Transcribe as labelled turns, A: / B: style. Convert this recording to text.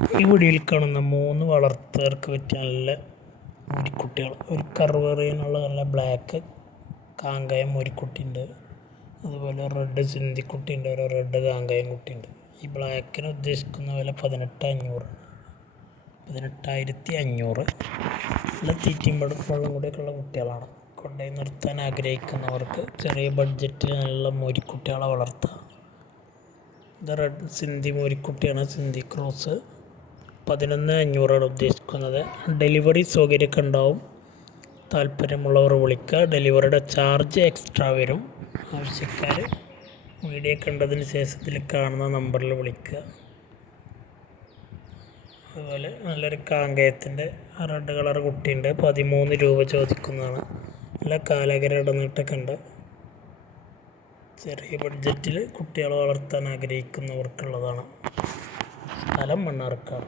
A: ഈ വീഡിയോയിൽ കാണുന്ന മൂന്ന് വളർത്തുകാർക്ക് പറ്റിയ നല്ല മുരിക്കുട്ടികൾ. ഒരു കറുവറിയനുള്ള നല്ല ബ്ലാക്ക് കാങ്കയം മുരിക്കുട്ടിയുണ്ട്. അതുപോലെ റെഡ് ചിന്തിക്കുട്ടിയുണ്ട് ഒരു റെഡ് കാങ്കയം കുട്ടിയുണ്ട്. ഈ ബ്ലാക്കിന് ഉദ്ദേശിക്കുന്ന വില പതിനെട്ട് അഞ്ഞൂറ് പതിനെട്ടായിരത്തി അഞ്ഞൂറ് നല്ല തീറ്റയും വെള്ളം കൂടിയൊക്കെയുള്ള കുട്ടികളാണ്. കൊണ്ടുപോയി നിർത്താൻ ആഗ്രഹിക്കുന്നവർക്ക് ചെറിയ ബഡ്ജറ്റിൽ നല്ല മുരിക്കുട്ടികളെ വളർത്താം. ഇത് റെഡ് സിന്ധി മോരിക്കുട്ടിയാണ്. സിന്ധി ക്രോസ് പതിനൊന്ന് അഞ്ഞൂറാണ് ഉദ്ദേശിക്കുന്നത്. ഡെലിവറി സൗകര്യമൊക്കെ ഉണ്ടാവും. താല്പര്യമുള്ളവർ വിളിക്കുക. ഡെലിവറിയുടെ ചാർജ് എക്സ്ട്രാ വരും. ആവശ്യക്കാർ വീഡിയോ കണ്ടതിന് ശേഷം ഇതിൽ കാണുന്ന നമ്പറിൽ വിളിക്കുക. അതുപോലെ നല്ലൊരു കാങ്കയത്തിന്റെ റെഡ് കളർ കുട്ടിയുണ്ട്. പതിമൂന്ന് രൂപ ചോദിക്കുന്നതാണ്. നല്ല കാലകര ഇടനീട്ടൊക്കെ ഉണ്ട്. ചെറിയ ബഡ്ജറ്റിൽ കുട്ടികളെ വളർത്താൻ ആഗ്രഹിക്കുന്നവർക്കുള്ളതാണ്. സ്ഥലം മണ്ണാർക്കാട്.